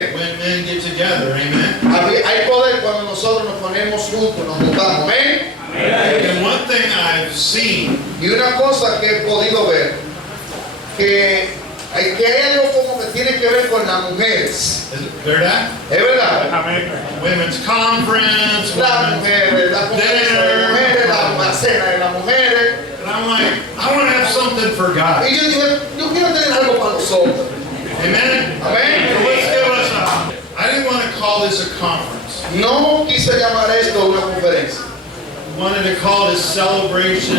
When men get together, amen. Hay poder cuando nosotros nos ponemos juntos, nos juntamos, amén. And one thing I've seen, Y una cosa que he podido ver, que hay algo como que tiene que ver con las mujeres. ¿verdad? ¿Es verdad? Women's conference, Las mujeres, la conferencia de las mujeres, la cena de las mujeres. And I'm like, I want to have something for God. Y yo digo, yo quiero tener algo para los hombres. Amen? Amén. So let's give us I didn't want to call this a conference. No quise llamar esto una conferencia. I wanted to call this celebration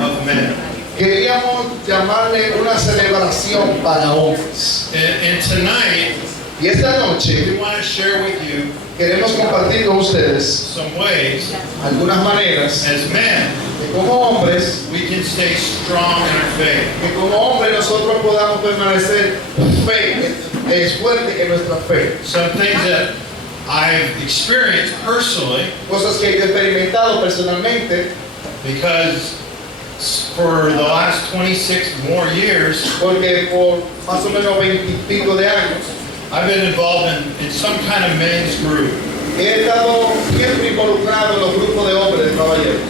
of men. Queríamos llamarle una celebración para hombres. And tonight, Y esta noche we want to share with you queremos compartir con ustedes some ways algunas maneras as men que como hombres, we can stay strong in our faith. que como hombres nosotros podamos permanecer fuerte en nuestra fe. Some things that I've experienced personally, Cosas que yo he experimentado personalmente, because for the last 26 more years, porque por más o menos 20 y pico de años I've been involved in some kind of men's group. he estado siempre involucrado en los grupos de hombres, de caballeros.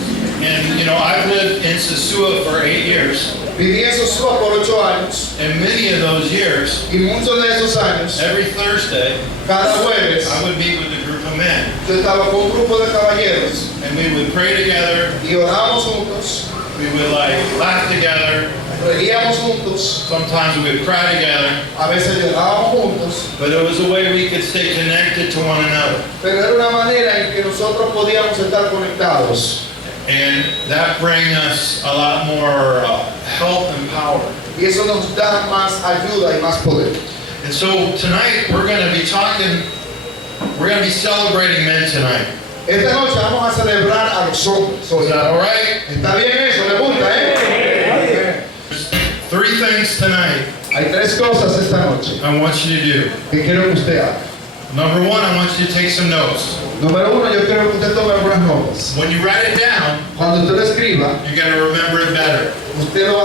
And, you know, I've lived in SOSUA for 8 years. Viví en SOSUA por 8 años And many of those years, y muchos de esos años, every Thursday, cada jueves, I would meet with a group of men. yo estaba con un grupo de caballeros And we would pray together. y orábamos juntos, We would laugh together. reíamos juntos, Sometimes we would cry together. a veces llorábamos juntos, But it was a way we could stay connected to one another. pero era una manera en que nosotros podíamos estar conectados. And that brings us a lot more help and power. Y eso nos da más ayuda y más poder. And so tonight we're going to be celebrating men tonight. Esta noche vamos a celebrar a los hombres. Is that all right? ¿Está bien eso? ¿Le gusta, There's 3 things tonight Hay 3 cosas esta noche I want you to do. que quiero que usted haga. Number 1, I want you to take some notes. Número 1, yo quiero que usted tome algunas notas. When you write it down, Cuando usted lo escriba, you're going to remember it better. usted lo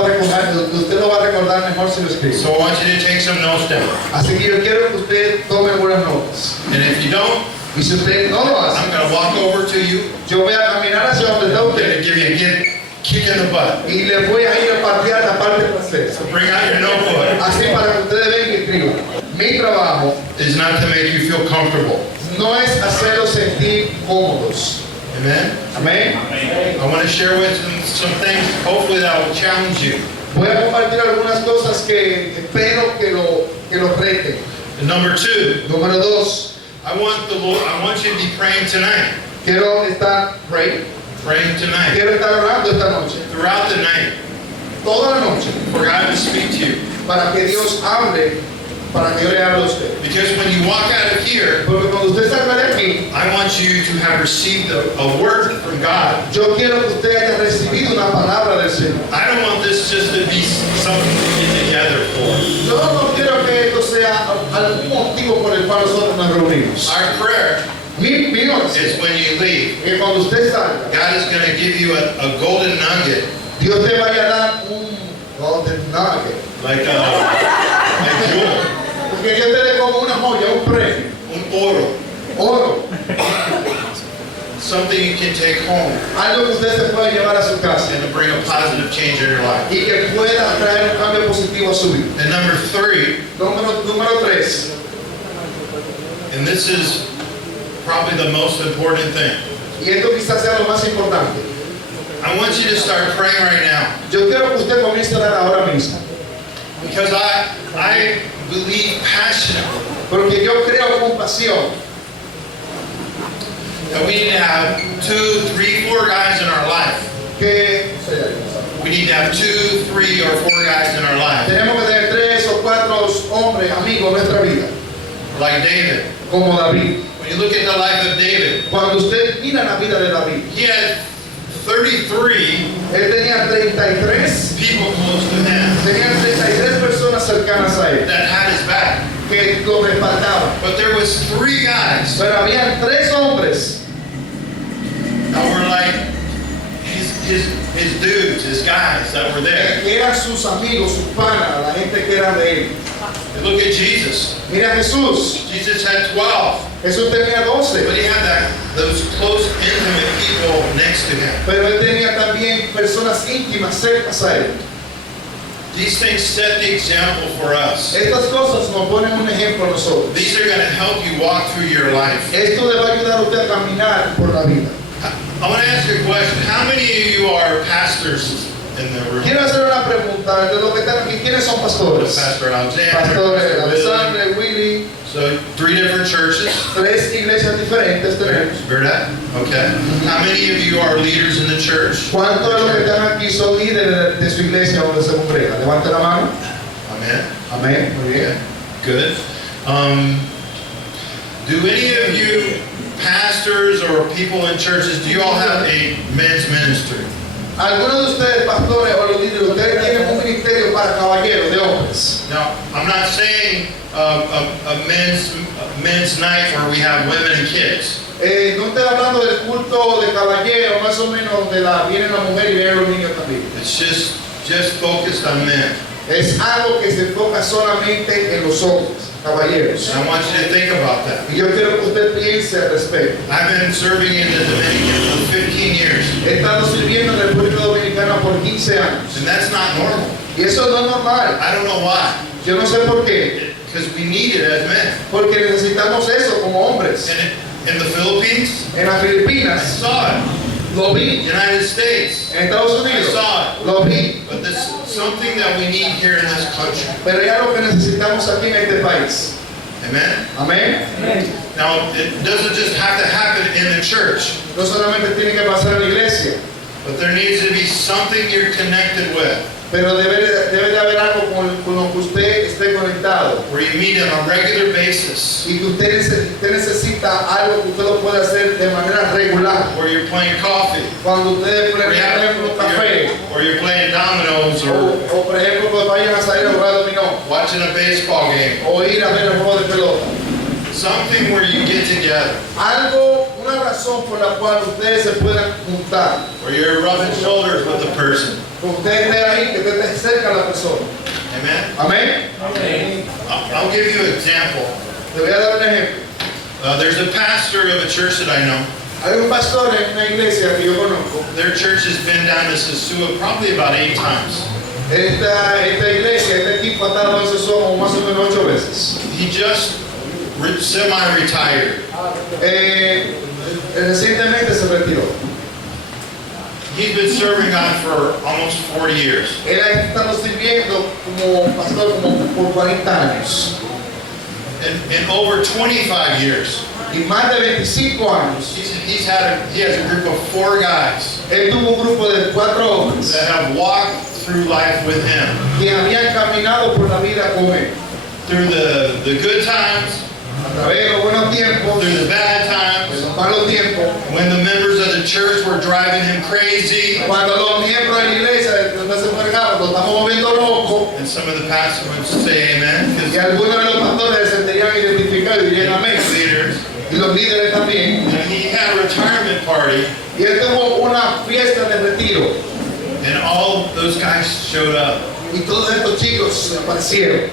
va a recordar mejor si lo escribe. So I want you to take some notes down. Así que yo quiero que usted tome algunas notas. And if you don't, Y si usted no lo hace, I'm going to walk over to you. yo voy a caminar hacia donde está I'm going to usted give you a good kick in the butt. y le voy a ir a patear la parte trasera. So bring out your notebook. Así para que ustedes vean y escriban. Mi trabajo Is not to make you feel comfortable. no es hacerlos sentir cómodos. Amen? Amén. I want to share with you some things, hopefully that will challenge you. Voy a compartir algunas cosas que espero que lo reten. And number 2, Número 2, I want you to be praying tonight. quiero estar praying. Praying tonight. Quiero estar orando esta noche, Throughout the night. toda la noche, For God to speak to you. para que Dios hable, para que yo le hable a usted. Because when you walk out of here, Porque cuando usted salga de aquí, I want you to have received a word from God. yo quiero que usted haya recibido una palabra del Señor. I don't want this just to be something to get together for. Yo no quiero que esto sea algún motivo por el cual nosotros nos reunimos. Our prayer Mi oración is when you leave, es que cuando usted salga, God is going to give you a golden nugget, Dios te vaya a dar un golden nugget. like jewel, Porque Dios te dé como una joya, un premio, un oro, oro, something you can take home algo que usted se pueda llevar a su casa and to bring a positive change in your life. y que pueda traer un cambio positivo a su vida. And number 3, Número 3, and this is probably the most important thing. y esto quizás sea lo más importante. I want you to start praying right now, Yo quiero que usted comience a orar ahora mismo, because I believe passionately porque yo creo con pasión that we need to have 2, 3, 4 guys in our life. que We need to have 2, 3, or 4 guys in our life. tenemos que tener 3 o 4 hombres, amigos en nuestra vida, Like David. como David. When you look at the life of David, Cuando usted mira la vida de David, he had 33 él tenía 33, people close to him tenía 33 personas cercanas a él that had his back. que lo respaldaban. But there was 3 guys Pero había 3 hombres that were like his dudes, his guys that were there. que eran sus amigos, sus panas, la gente que era de él. Look at Jesus. Mira a Jesús. Jesus had 12, Jesús tenía 12. but he had those close, intimate people next to him. Pero él tenía también personas íntimas cercas a él. These things set the example for us. Estas cosas nos ponen un ejemplo a nosotros. These are going to help you walk through your life. Esto le va a ayudar a usted a caminar por la vida. I want to ask you a question. How many of you are pastors in the room? Quiero hacer una pregunta. De los que están aquí, ¿quiénes son pastores? Pastor Alexander, Pastor Pastor Willie. Alexander, Willy. So 3 different churches. 3 iglesias diferentes tenemos. ¿Verdad? Okay. How many of you are leaders in the church? ¿Cuántos de los que están aquí son líderes de su iglesia donde se congrega? Levante la mano. Amen. Amén. Muy bien. Good. Do any of you pastors or people in churches, do you all have a men's ministry? Algunos de ustedes, pastores o los líderes, ustedes tienen un ministerio para caballeros, de hombres. Now, I'm not saying a men's night where we have women and kids. No estoy hablando del culto de caballeros, más o menos donde viene la mujer y vienen los niños también. It's just focused on men. Es algo que se enfoca solamente en los hombres, caballeros. And I want you to think about that. Y yo quiero que usted piense al respecto. I've been serving in the Dominican for 15 years, He estado sirviendo en la República Dominicana por 15 años. and that's not normal. Y eso no es normal. I don't know why. Yo no sé por qué. Because we need it as men. Porque necesitamos eso como hombres. And in the Philippines, En las I Filipinas saw it. lo vi. United States, En Estados I Unidos saw it. lo vi. But this is something that we need here in this country. Pero es algo que necesitamos aquí en este país. Amen? Amén. Now, it doesn't just have to happen in the church, No solamente tiene que pasar en la iglesia, but there needs to be something you're connected with, pero debe de haber algo con lo que usted esté conectado. where you meet on a regular basis, Y que usted necesita algo que usted lo pueda hacer de manera regular. where you're playing coffee, Cuando usted, por or ejemplo, un café, you're playing dominoes, or o por ejemplo, que vayan a salir a jugar dominó, watching a baseball game. o ir a ver el juego de pelota. Something where you get together, Algo, una razón por la cual ustedes se puedan juntar. where you're rubbing shoulders with the person. Que usted esté ahí, que usted esté cerca a la persona. Amen? Amén. I'll give you an example. Le voy a dar un ejemplo. There's a pastor of a church that I know. Hay un pastor en una iglesia que yo conozco. Their church has been down to SOSUA probably about 8 times. Esta iglesia, este equipo ha estado en SOSUA como más o menos 8 veces. He just semi-retired. Recientemente se retiró. He's been serving God for almost 40 years. Él ha estado sirviendo como pastor como por 40 años. In over 25 years, Y más de 25 años. he has a group of 4 guys Él tuvo un grupo de 4 hombres that have walked through life with him. que habían caminado por la vida con él. Through the good times, A través de los buenos tiempos, through the bad de times, los malos tiempos. when the members of the church were driving him crazy, Cuando los miembros de la iglesia donde se encargaban, lo estamos moviendo loco. and some of the pastors would say amen, Y because algunos de los pastores se sentirían identificados y dirían amén. leaders. Y los líderes también. And he had a retirement party, Y él tuvo una fiesta de retiro. and all those guys showed up. Y todos estos chicos aparecieron.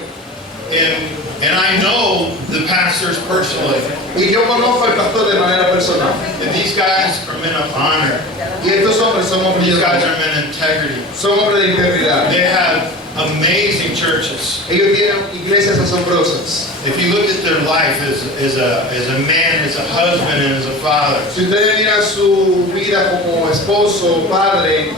And I know the pastors personally. Y yo conozco al pastor de manera personal. And these guys are men of honor. Y estos hombres son hombres These de guys honor. are men of integrity. Son hombres de integridad. They have amazing churches. Ellos tienen iglesias asombrosas. If you look at their life as a man, as a husband, and as a father, Si ustedes miran su vida como esposo, padre,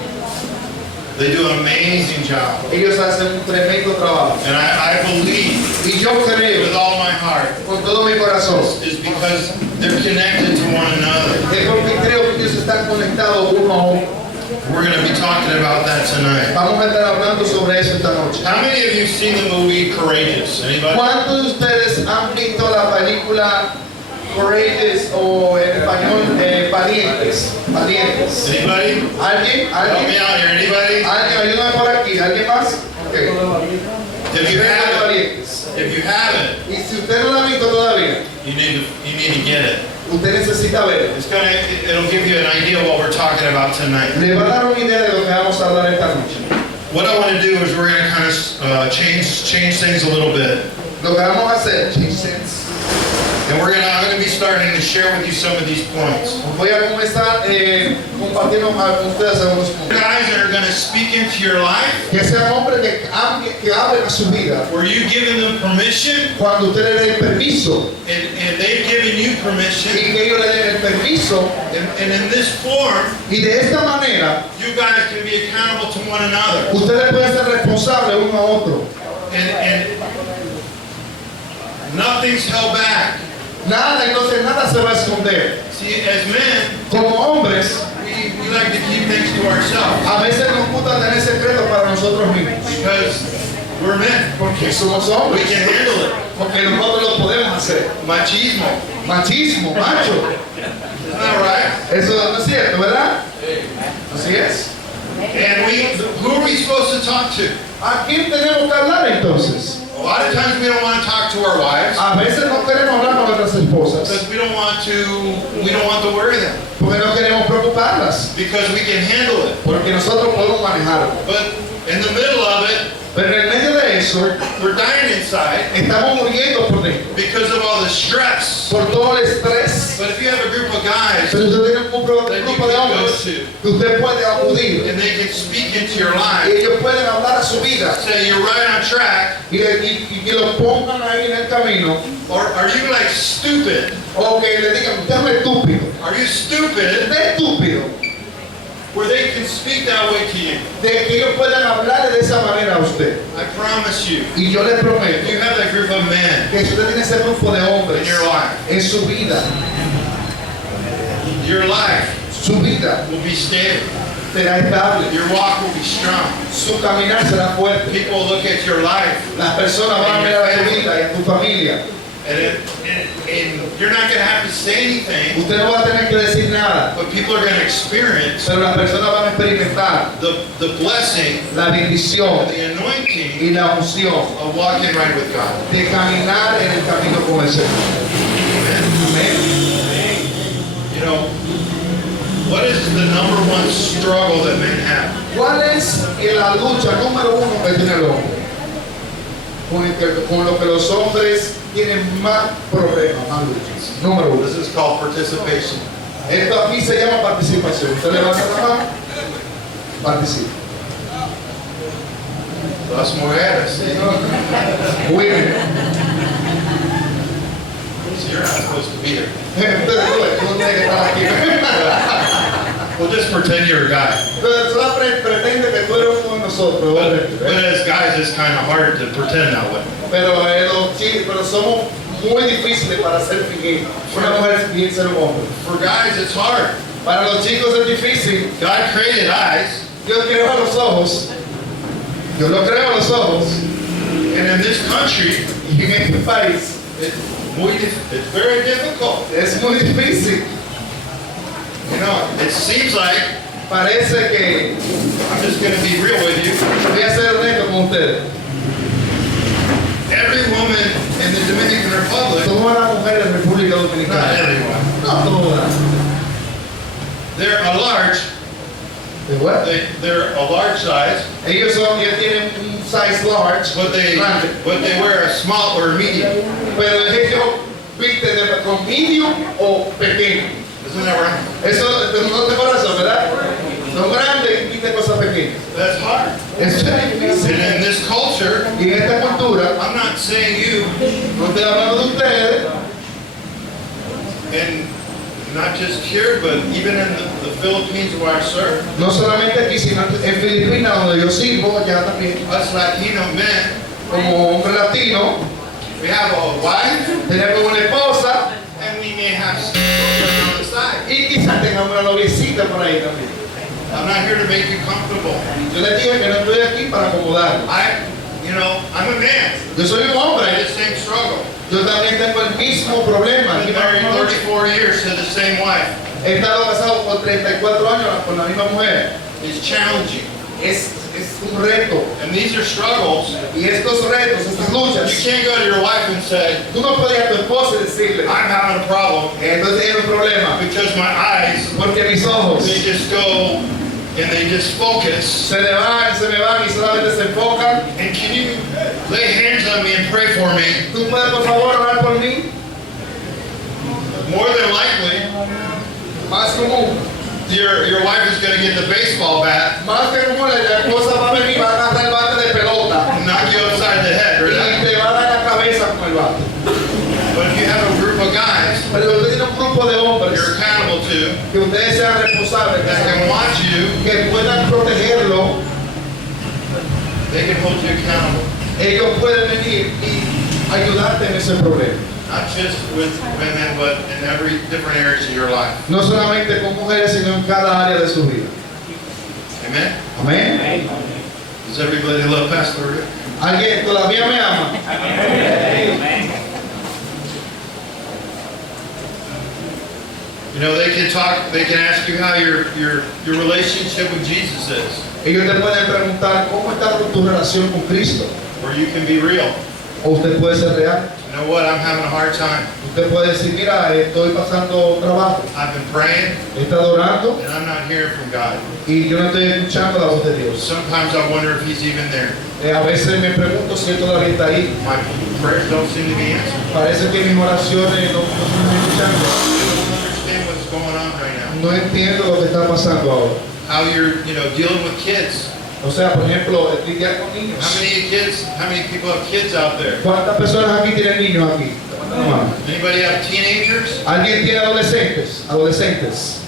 they do an amazing job. ellos hacen un tremendo trabajo. And I believe Y yo creo with all my heart con todo mi corazón, is because they're connected to one another. es porque creo que ellos están conectados uno a uno. We're going to be talking about that tonight. Vamos a estar hablando sobre eso esta noche. How many of you have seen the movie Courageous? Anybody? ¿Cuántos de ustedes han visto la película Courageous o en español Valientes? Valientes. Anybody? ¿Alguien? Help me ¿Alguien? out here. Anybody? ¿Alguien? Ayúdame por aquí. ¿Alguien más? Okay. If you haven't, Valientes. if you haven't, Y si usted no la ha visto todavía, you need to get it. usted necesita ver. It'll give you an idea of what we're talking about tonight. Le va a dar una idea de lo que vamos a hablar esta noche. what I want to do is we're going to kind of change things a little bit. Lo que vamos a hacer, change sense. And I'm going to be starting to share with you some of these points. Voy a comenzar compartiendo con ustedes algunos puntos. Guys that are going to speak into your life, Que sean hombres que hablen a su vida. where you giving them permission, Cuando usted le dé el permiso and they've given you y permission, que ellos le den el permiso, and in this form, y de esta manera you guys can be accountable to one another. ustedes pueden ser responsables uno a otro. And nothing's held back. Nada, entonces nada se va a esconder. See, as men, Como hombres, we like to keep things to ourselves a veces nos gusta tener secretos para nosotros mismos. because we're men. Porque somos We hombres. can handle it. Porque nosotros lo podemos hacer. Machismo. Machismo, macho. Isn't that right? Eso no es cierto, ¿verdad? Así es. And who are we supposed to talk to? ¿A quién tenemos que hablar entonces? A lot of times we don't want to talk to our wives A veces no queremos hablar con nuestras esposas. because we don't want to worry them Porque no queremos preocuparlas. because we can handle it. Porque nosotros podemos manejarlo. But in the middle of it, Pero en medio de eso, we're dying inside estamos muriendo por dentro. because of all the stress. Por todo el estrés. But if you have a group of guys Pero usted tiene un grupo that you de can go hombres to que usted puede acudir. and they can speak into your Y life, ellos pueden hablar a su vida. say you're right on track, Y lo pongan ahí en el camino. or are you like stupid? O que le digan, usted es estúpido. Are you stupid? Usted es estúpido. Where they can speak that way to you. De que ellos puedan hablarle de esa manera a usted. I promise you, Y yo le if prometo you have that group of men que si usted tiene ese grupo de in hombres your life, en su vida will be stable. será estable. Your walk will be strong. Su caminar será fuerte. People will look at your life, Las personas van a mirar a tu vida y a tu familia. and you're not going to have to say anything, Usted no va a tener que decir nada, but people are going to experience pero las personas van a experimentar the blessing, la bendición the anointing y la unción of walking right with God. de caminar en el camino con el Señor. Amén. You know, what is the number one struggle that men have? ¿Cuál es la lucha número uno que tiene el hombre? Con lo que los hombres tienen más problemas, más luchas. Número uno. This is called participation. Esto aquí se llama participación. Usted levanta la mano, participa. Las mujeres. Women. So you're not supposed to be here. Tú no tienes que estar aquí. We'll just pretend you're a guy. Entonces, tú pretende que tú eres uno de nosotros. But as guys, it's kind of hard to pretend that way. Pero somos muy difíciles para ser fingidos. Una mujer es fingir ser un hombre. For guys, it's hard. Para los chicos es difícil. God created eyes, Dios creó a los ojos. Dios lo creó a los ojos. and in this country, Y en este país it's very difficult. es muy difícil. You know, it seems like, Parece que, I'm just going to be real with you, voy a ser honesto con ustedes, every woman in the Dominican Republic, todas las mujeres en República not Dominicana, everyone, no todas, they're a large, they're a large size, ellos tienen un size large, but they wear a small or a medium. pero ellos visten con medium o pequeño. Isn't that right? Eso no te corazón, ¿verdad? Son grandes y visten cosas pequeñas. That's hard. Eso es difícil. And in this culture, Y en esta cultura, I'm not saying you, no estoy hablando de ustedes, and not just here, but even in the Philippines where I serve, no solamente aquí, sino en Filipinas, donde yo sirvo, allá también, us Latino men, como hombre latino, we have a wife, tenemos una esposa and we may have children on the side. y quizás tengamos una noviecita por ahí también. I'm not here to make you comfortable. Yo les dije que no estoy aquí para acomodar. I'm a man. Yo soy un I hombre, have the same struggle. yo también tengo el mismo problema. I've been married 34 years to the same wife. He estado casado por 34 años con la misma mujer. It's challenging. Es un reto. And these are struggles. Y estos retos, estas You luchas, can't go to your wife and say, tú no puedes ir a tu esposa y decirle, I'm having a problem entonces tienes un problema, because my eyes, porque mis ojos they just go and they just focus. se me van y solamente se enfocan. And can you lay hands on me and pray for me? ¿Tú puedes por favor orar por mí? More than likely, Más común. your wife is going to get the baseball bat Más que común, la esposa va a venir, va a agarrar el bate de pelota and knock you upside the head, y right? te va a dar la cabeza con el bate. But if you have a group of guys Pero usted tiene un grupo de hombres you're accountable to que ustedes sean responsables, that can watch you, que puedan protegerlo, they can hold you accountable. ellos pueden venir y ayudarte en ese problema. Not just with women, but in every different areas of your life. No solamente con mujeres, sino en cada área de su vida. Amen? Amén. Does everybody love Pastor Rick? ¿Alguien todavía me ama? You know, they can talk, they can ask you how your relationship with Jesus is, Ellos te pueden preguntar cómo está tu relación con Cristo. or you can be real. O usted puede ser real. You know what? I'm having a hard time. Usted puede decir, mira, estoy pasando trabajo, I've been praying, he estado orando and I'm not hearing from God. y yo no estoy escuchando la voz de Dios. Sometimes I wonder if He's even there. A veces me pregunto si él todavía está ahí. My prayers don't seem to be answered. Parece que mis oraciones no se están escuchando. I don't understand what's going on right now. No entiendo lo que está pasando ahora. How you're, dealing with kids. O sea, por ejemplo, lidiar con niños. How many people have kids out there? ¿Cuántas personas aquí tienen niños aquí? No. Anybody have teenagers? ¿Alguien tiene adolescentes? Adolescentes.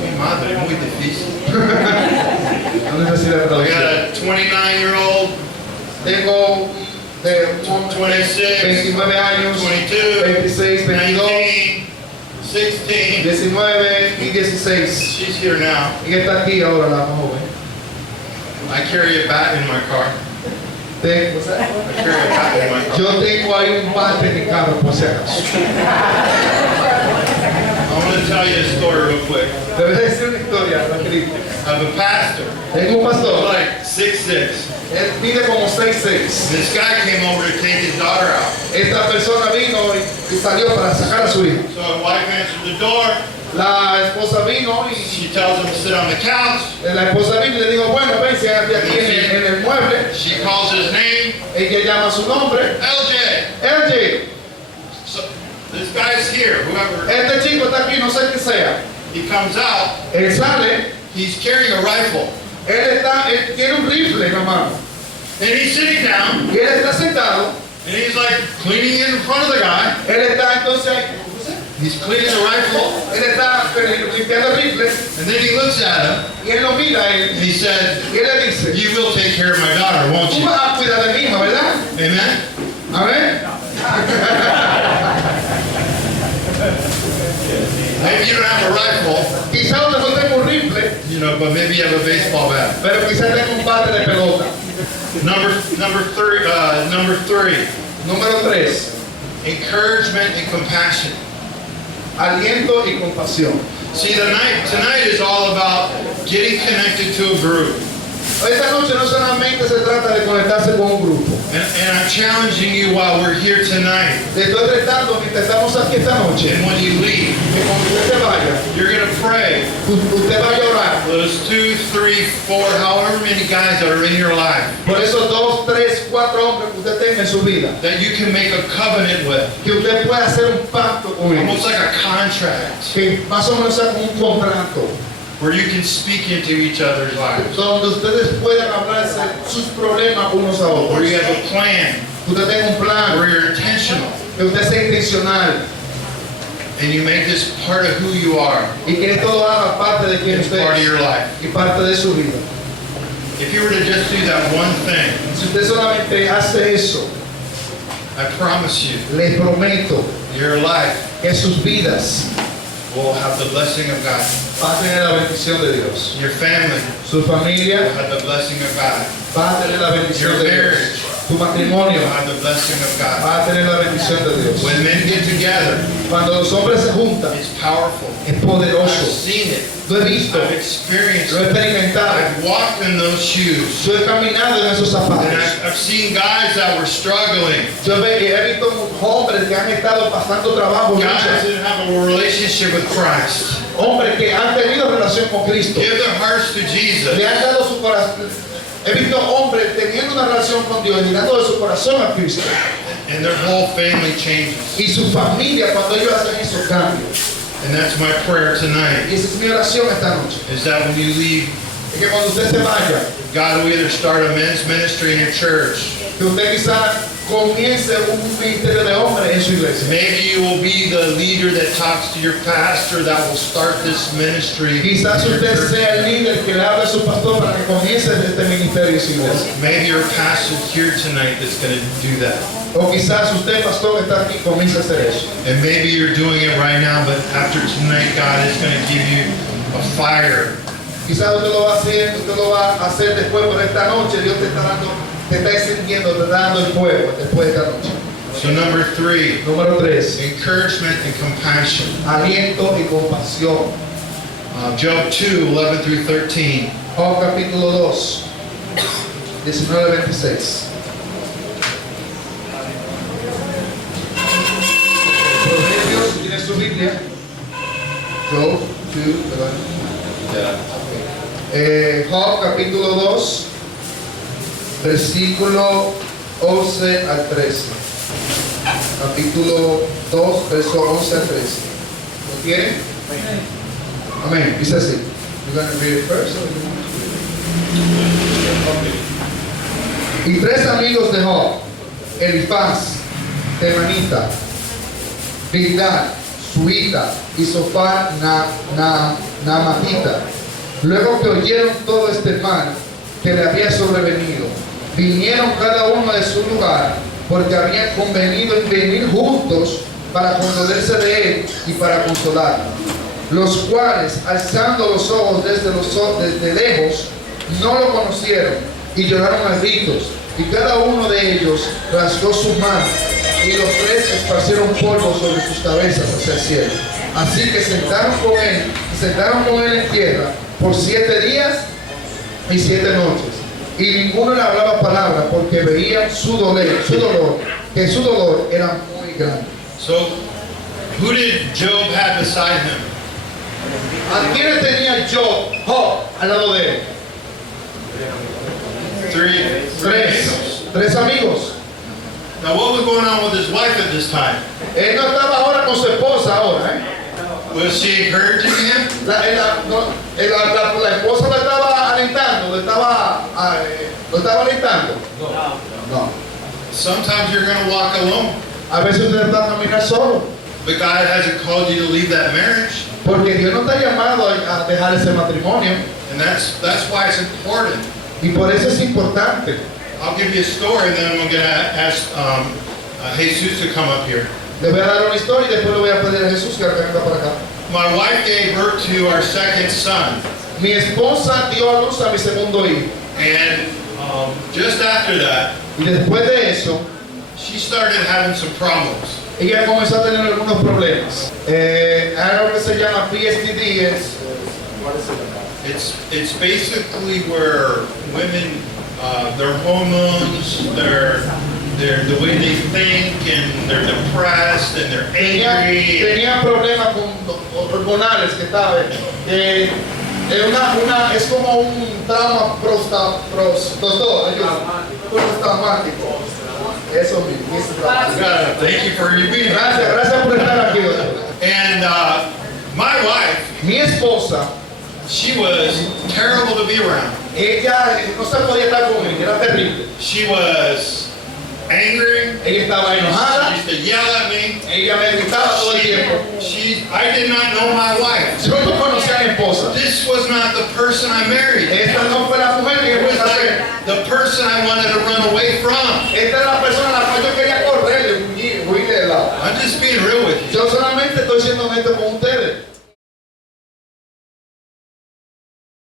Mi madre, muy difícil. No necesita I traducción. got a 29-year-old, Tengo de 26, 29 años, 22, 26, 22, 19, 16. 19 y 16. She's here now. Y está aquí ahora la más joven. I carry a bat in my car. Tengo, I carry a bat in my car. yo tengo ahí un bate en mi carro, por si acaso. I want to tell you a story real quick. Te voy a decir una historia, rapidito. Of a pastor, Tengo un pastor, like 6'6". él mide como 6'6". This guy came over to take his daughter out. Esta persona vino y salió para sacar a su hija. So his wife answered the door. La esposa vino y She tells him to sit on the couch. la esposa vino y le dijo, bueno, ven, siéntate aquí en el mueble. She calls his name, Ella llama su nombre. LJ. LJ, So this guy's here, whoever. este chico está aquí, no sé qué sea. He comes out. Él sale, He's carrying a rifle. él tiene un rifle en la mano. And he's sitting down. Y él está sentado, And he's like cleaning in front of the guy. él está entonces, He's cleaning the rifle. él está limpiando el rifle And then he looks at him. y él lo mira a él And he said, y él le dice, you will take care of my daughter, won't tú you? vas a cuidar de mi hija, ¿verdad? Amen? Amén. Maybe you don't have a rifle, Quizás usted no tenga un rifle, but maybe you have a baseball bat. pero quizás tenga un bate de pelota. Number three, Número 3, encouragement and compassion. aliento y compasión. See, tonight is all about getting connected to a group. Esta noche no solamente se trata de conectarse con un grupo. And I'm challenging you while we're here tonight. Te estoy retando mientras estamos aquí esta noche. And when you leave, Que cuando usted se vaya, you're going to pray. usted vaya a orar Those 2, 3, 4, however many guys that are in your life, por esos 2, 3, 4 hombres que usted tenga en su vida. that you can make a covenant with. Que usted pueda hacer un pacto con ellos. Almost like a contract. Que más o menos sea como un contrato. Where you can speak into each other's lives. Donde ustedes puedan hablarse sus problemas unos a otros. Where you have a plan. Usted tenga un plan. Where you're intentional. Que usted sea intencional. And you make this part of who you are. Y que esto lo haga parte de quien It's usted part of es. your life. Y parte de su vida. If you were to just do that one thing, Si usted solamente hace eso, I promise you, les prometo your life que sus vidas will have the blessing of God. va a tener la bendición de Dios. Your family Su will familia have the blessing of God. va a tener la bendición Your de Dios. marriage Tu matrimonio will have the blessing of God. va a tener la bendición de Dios. When men get together, Cuando los hombres se juntan, it's powerful. es I've poderoso. seen it. Lo he visto, I've experienced lo he it. experimentado. I've walked in those shoes. Yo he caminado en esos And zapatos. I've seen guys that were struggling. Yo he visto hombres que han estado pasando trabajo, Guys luchas. that didn't have a relationship with Christ. hombres que han tenido relación con Cristo, give their hearts to Jesus, le han dado su corazón. He visto hombres teniendo una relación con Dios y dando de su corazón a Cristo. and their whole family changes. Y su familia, cuando ellos hacen esos cambios. And that's my prayer tonight, Y esa es mi oración esta noche. is that when you leave, Es que cuando usted se vaya, God will either start a men's ministry in your church. que usted quizás comience un ministerio de hombres en su iglesia. Maybe you will be the leader that talks to your pastor that will start this ministry. Quizás in your usted church. sea el líder que le hable a su pastor para que comience este ministerio en su iglesia. Maybe your pastor here tonight that's going to do that. O quizás usted, pastor, que está aquí, comience a hacer eso. And maybe you're doing it right now, but after tonight, God is going to give you a fire. Quizás usted lo va a hacer, usted lo va a hacer después, pero esta noche Dios te está dando, te está encendiendo, te está dando el fuego después de esta noche. So number 3, Número 3, encouragement and compassion. aliento y compasión. Job 2, 11 through 13. Job capítulo 2, 19-26. Proverbios, si tiene su Biblia. Job 2, ¿verdad? Job capítulo 2, versículo 11 al 13. Capítulo 2, verso 11 al 13. ¿Lo tienen? Amén. Dice así. You're going to read it first, or you- Y 3 amigos de Job, Elifaz, Temanita, Bildad, Suita y Sofar Naamatita, luego que oyeron todo este mal que le había sobrevenido, vinieron cada uno de su lugar, porque habían convenido en venir juntos para condolerse de él y para consolarlo. Los cuales, alzando los ojos desde lejos, no lo conocieron y lloraron a gritos, y cada uno de ellos rasgó su mano, y los 3 esparcieron polvo sobre sus cabezas hacia el cielo. Así que sentaron con él en tierra por 7 días y 7 noches, y ninguno le hablaba palabra, porque veían que su dolor era muy grande. So, who did Job have beside him? ¿A quién tenía Job al lado de él? 3 amigos. Now, what was going on with his wife at this time? Él no estaba ahora con su esposa ahora, Was she encouraging him? La esposa lo estaba alentando, lo estaba alentando. No. Sometimes you're going to walk alone, A veces usted va a caminar solo, but God hasn't called you to leave that marriage. porque Dios no está llamado a dejar ese matrimonio, And that's why it's important. y por eso es importante. I'll give you a story, and then I'm going to ask Jesus to come up here. Le voy a dar una historia y después le voy a pedir a Jesús que venga para acá. My wife gave birth to our second son, Mi esposa dio a luz a mi segundo hijo, and just after that, y después de eso, she started having some problems. ella comenzó a tener algunos problemas. Algo que se llama PSTD It's basically where women, their hormones, the way they think, and they're depressed, and they're angry. tenía problemas hormonales que estaba. Es como un trauma traumático. Eso mismo. God, thank you for you being here. Gracias por estar aquí, doctor. And my wife, Mi esposa, she was terrible to be around. ella no se podía estar con él, era terrible. She was angry. Ella estaba She enojada, used to yell at me. ella me gritaba todo el tiempo. I did not know my wife. Yo no conocía a mi esposa. This was not the person I married. Esta no fue la mujer que It yo was pensé like ser. the person I wanted to run away from. Esta es la persona a la cual yo quería correr, huir de lado. I'm just being real with you. Yo solamente estoy siendo honesto con ustedes.